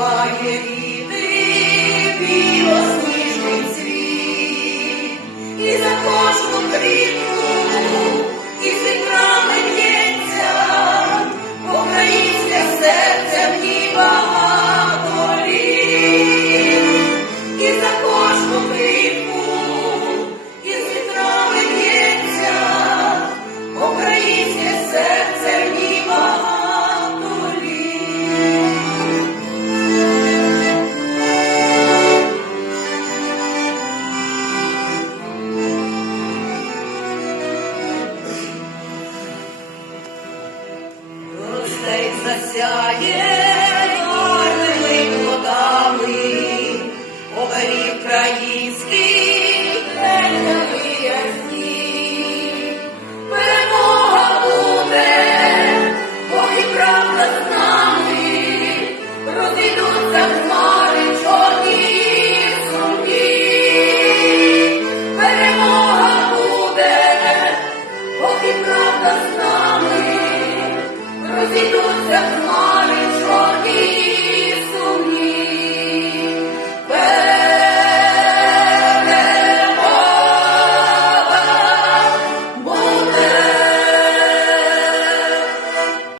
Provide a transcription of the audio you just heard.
Moje Цей засяє гарними плодами, оберіг український вельми ясні. Перемога буде, бо і правда з нами, розійдуться хмари чорні сумні. Перемога буде, бо і правда з нами.